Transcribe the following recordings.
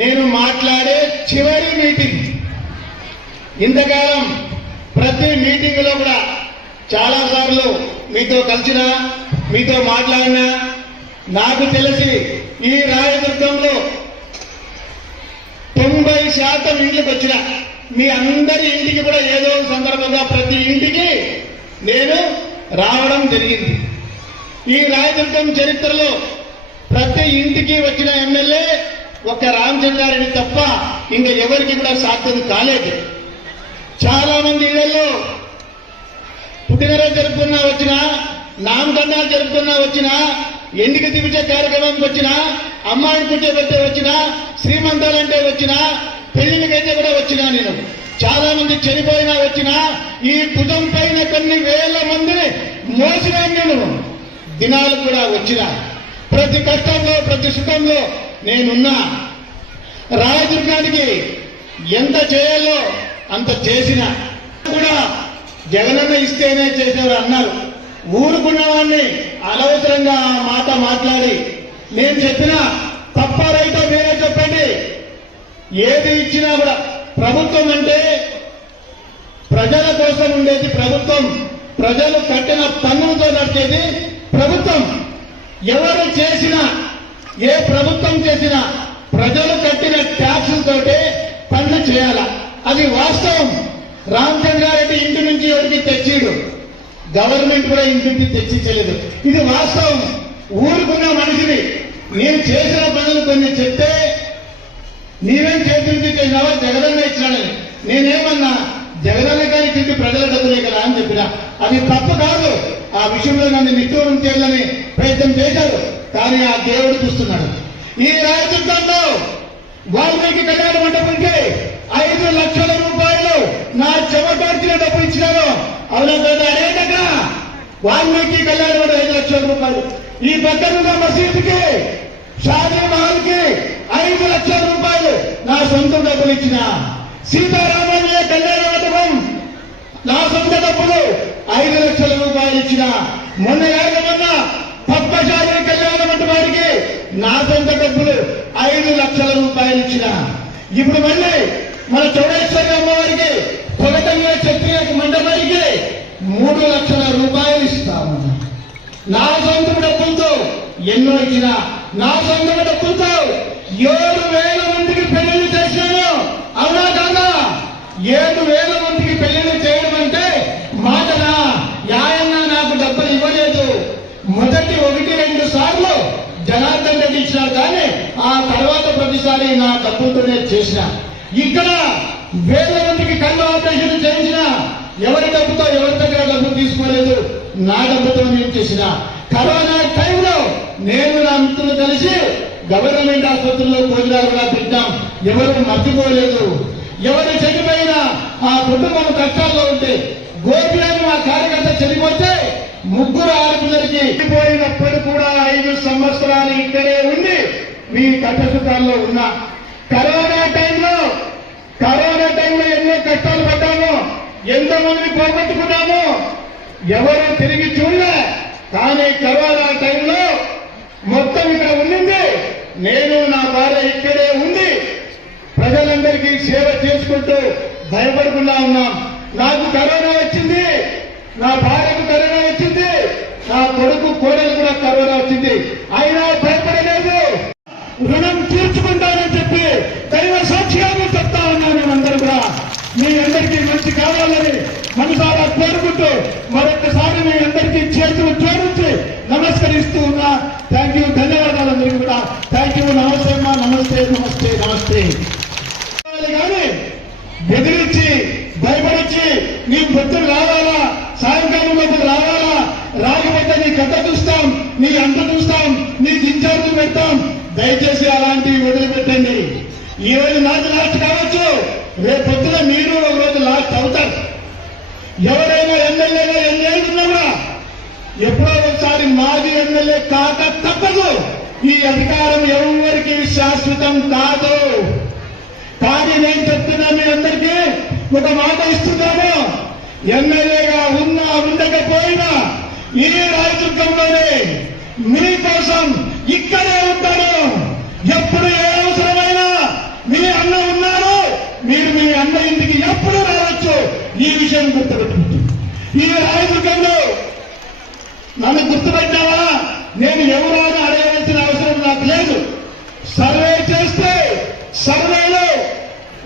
నేను మాట్లాడే చివరి మీటింగ్. ఇంతకాలం ప్రతి మీటింగ్ లో కూడా చాలా సార్లు మీతో కలిసినా మీతో మాట్లాడినా నాకు తెలిసి ఈ రాయదుర్గంలో 90% ఇంట్లోకి వచ్చిన మీ అందరి ఇంటికి కూడా ఏదో సందర్భంగా ప్రతి ఇంటికి నేను రావడం జరిగింది. ఈ రాయదుర్గం చరిత్రలో ప్రతి ఇంటికి వచ్చిన ఎమ్మెల్యే ఒక్క రామచంద్రారెడ్డి తప్ప ఇంకా ఎవరికి కూడా సాధ్యం కాలేదు. చాలా మంది ఇళ్లలో పుట్టినరోజు జరుపుకున్నా వచ్చినా, నామకరణాలు జరుపుకున్నా వచ్చినా, ఎన్నిక తీర్చే కార్యక్రమానికి వచ్చినా, అమ్మాయిని కూర్చోబెట్టే వచ్చినా, శ్రీమంతాలంటే వచ్చినా, పెళ్లికైతే కూడా వచ్చినా, నేను చాలా మంది చనిపోయినా వచ్చినా, ఈ భుజం పైన కొన్ని వేల మందిని మోసిన నేను దినాలు కూడా వచ్చినా, ప్రతి కష్టంలో ప్రతి సుఖంలో నేనున్నా. రాయదుర్గానికి ఎంత చేయాలో అంత చేసిన కూడా జగనన్న ఇస్తేనే చేసేవారు అన్నారు. ఊరుకున్న వాడిని అనవసరంగా ఆ మాట మాట్లాడి నేను చెప్పినా తప్ప రైతో మీరే చెప్పండి. ఏది ఇచ్చినా కూడా ప్రభుత్వం అంటే ప్రజల కోసం ఉండేది ప్రభుత్వం, ప్రజలు కట్టిన పన్నులతో నడిచేది ప్రభుత్వం. ఎవరు చేసినా, ఏ ప్రభుత్వం చేసినా ప్రజలు కట్టిన ట్యాక్సులతోటే పన్ను చేయాల. అది వాస్తవం. రామచంద్రారెడ్డి ఇంటి నుంచి ఎవరికి తెచ్చిడు, గవర్నమెంట్ కూడా ఇంటి నుంచి తెచ్చిచ్చలేదు. ఇది వాస్తవం. ఊరుకున్న మనిషిని నేను చేసిన పనులు కొన్ని చెప్తే నీవేం చేతి నుంచి చేసినావా, జగనన్న ఇచ్చినాడని. నేనేమన్నా జగనన్న గారి తిండి ప్రజల డబ్బులే కదా అని చెప్పినా అది తప్పు కాదు. ఆ విషయంలో నన్ను నిట్టూరం చేయాలని ప్రయత్నం చేశారు, కానీ ఆ దేవుడు చూస్తున్నాడు. ఈ రాయదుర్గంలో వాల్మీకి కళ్యాణ మండపంకి 5 లక్షల రూపాయలు నా చెమటార్చిన డబ్బు ఇచ్చినాను. అవునా కదా? అదే దగ్గర వాల్మీకి కళ్యాణ మండపం 5 లక్షల రూపాయలు. ఈ పక్కనున్న మసీదుకి, షాదీ మహల్ కి 5 లక్షల రూపాయలు నా సొంత డబ్బులు ఇచ్చిన. సీతారామయ్య కళ్యాణ మండపం నా సొంత డబ్బులు 5 లక్షల రూపాయలు ఇచ్చిన. మొన్న పద్మశాలి కళ్యాణ మండపానికి నా సొంత డబ్బులు 5 లక్షల రూపాయలు ఇచ్చిన. ఇప్పుడు మళ్ళీ మన చౌడేశ్వరి అమ్మవారికి, కొలతంగా క్షత్రియ మండపానికి 3 లక్షల రూపాయలు ఇస్తాము. నా సొంత డబ్బులతో ఎన్నో ఇచ్చిన. నా సొంత డబ్బులతో 7,000 మందికి పెళ్లిళ్ళు చేశాను. అవునా కాదా? 7,000 మందికి పెళ్లిళ్ళు చేయడం అంటే మాటనా? న్యాయంగా నాకు డబ్బులు ఇవ్వలేదు. మొదటి 1-2 సార్లు జనార్దన్ రెడ్డి ఇచ్చినారు, కానీ ఆ తర్వాత ప్రతిసారి నా డబ్బులతోనే చేసిన. ఇక్కడ వేల మందికి కళ్ళు ఆపరేషన్ చేయించిన. ఎవరి డబ్బుతో, ఎవరి దగ్గర డబ్బులు తీసుకోలేదు, నా డబ్బుతో నేను చేసిన. కరోనా టైంలో నేను నా మిత్రులు కలిసి గవర్నమెంట్ ఆసుపత్రుల్లో భోజనాలు కూడా పెట్టాం. ఎవరు మర్చిపోలేదు. ఎవరు చనిపోయినా ఆ కుటుంబం కష్టాల్లో ఉంటే, గోపిరాని మా కార్యకర్త చనిపోతే 3 ఆడపిల్లలకి చనిపోయినప్పుడు కూడా 5 సంవత్సరాలు ఇక్కడే ఉండి మీ కష్టసుఖాల్లో ఉన్నా. కరోనా టైంలో ఎన్నో కష్టాలు పడ్డాము, ఎంతమందిని పోగొట్టుకున్నాము, ఎవరు తిరిగి చూడలే. కానీ కరోనా టైంలో మొత్తం ఇక్కడ ఉండింది. నేను నా భార్య ఇక్కడే ఉండి ప్రజలందరికీ సేవ చేసుకుంటూ భయపడకుండా ఉన్నాం. నాకు కరోనా వచ్చింది, నా భార్యకు కరోనా వచ్చింది, నా కొడుకు కోడలు కూడా కరోనా వచ్చింది, అయినా భయపడలేదు. రుణం తీర్చుకుంటానని చెప్పి దైవ సాక్షిగా చెప్తా ఉన్నాను. మేమందరూ కూడా మీ అందరికీ మంచి కావాలని మనసారా కోరుకుంటూ మరొకసారి మీ అందరికీ చేతులు జోడించి నమస్కరిస్తూ ఉన్నా. థ్యాంక్ యూ, ధన్యవాదాలు అందరికీ కూడా. Thank you. నమస్తే అమ్మా, నమస్తే నమస్తే నమస్తే. కానీ బెదిరించి భయపడించి నీ పొద్దులు రావాలా, సాయంకాలం లోపల రావాలా, రాకపోతే నీ కథ చూస్తాం, నీ అంత చూస్తాం, నీకు ఇన్ఛార్జ్ పెడతాం. దయచేసి అలాంటివి వదిలిపెట్టండి. ఈ రోజు నాకు లాస్ట్ కావచ్చు, రేపు పొద్దున మీరు ఒక రోజు లాస్ట్ అవుతారు. ఎవరైనా ఎమ్మెల్యేగా ఎన్నేళ్ళున్నా కూడా ఎప్పుడో ఒకసారి మాజీ ఎమ్మెల్యే కాక తప్పదు. ఈ అధికారం ఎవరికి శాశ్వతం కాదు. కానీ నేను చెప్తున్నా మీ అందరికీ ఒక మాట ఇస్తున్నాను. ఎమ్మెల్యేగా ఉన్నా ఉండకపోయినా ఈ రాయదుర్గంలోనే మీకోసం ఇక్కడే ఉంటాను. ఎప్పుడు ఏ అవసరమైనా మీ అన్న ఉన్నారు, మీరు మీ అన్న ఇంటికి ఎప్పుడు రావచ్చు. ఈ విషయం గుర్తుపెట్టుకుంటుంది. ఈ రాయదుర్గంలో నన్ను గుర్తుపెట్టావా, నేను ఎవరో అని అడగవలసిన అవసరం నాకు లేదు. సర్వే చేస్తే సర్వేలో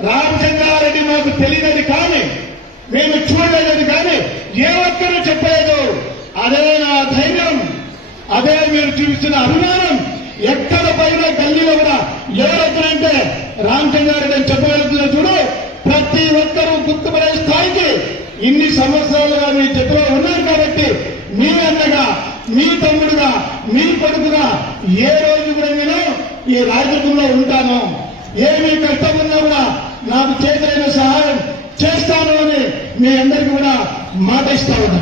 రామచంద్రారెడ్డి మాకు తెలియనిది కానీ, మేము చూడలేదని కానీ ఏ ఒక్కరూ చెప్పలేదు. అదే నా ధైర్యం, అదే మీరు చూపిస్తున్న అభిమానం. ఎక్కడ పైన గల్లీలో కూడా ఎవరొక్కరంటే రామచంద్రారెడ్డి అని చెప్పగలుగుతున్నా చూడు. ప్రతి ఒక్కరూ గుర్తుపడే స్థాయికి ఇన్ని సంవత్సరాలుగా మీ జట్టులో ఉన్నారు కాబట్టి మీ అన్నగా, మీ తమ్ముడుగా, మీ కొడుకుగా ఏ రోజు కూడా నేను ఈ రాజకీయంలో ఉంటాను. ఏమీ కష్టం ఉన్నా కూడా నాకు చేతులైన సహాయం చేస్తాను అని మీ అందరికీ కూడా మాట ఇస్తా ఉన్నా.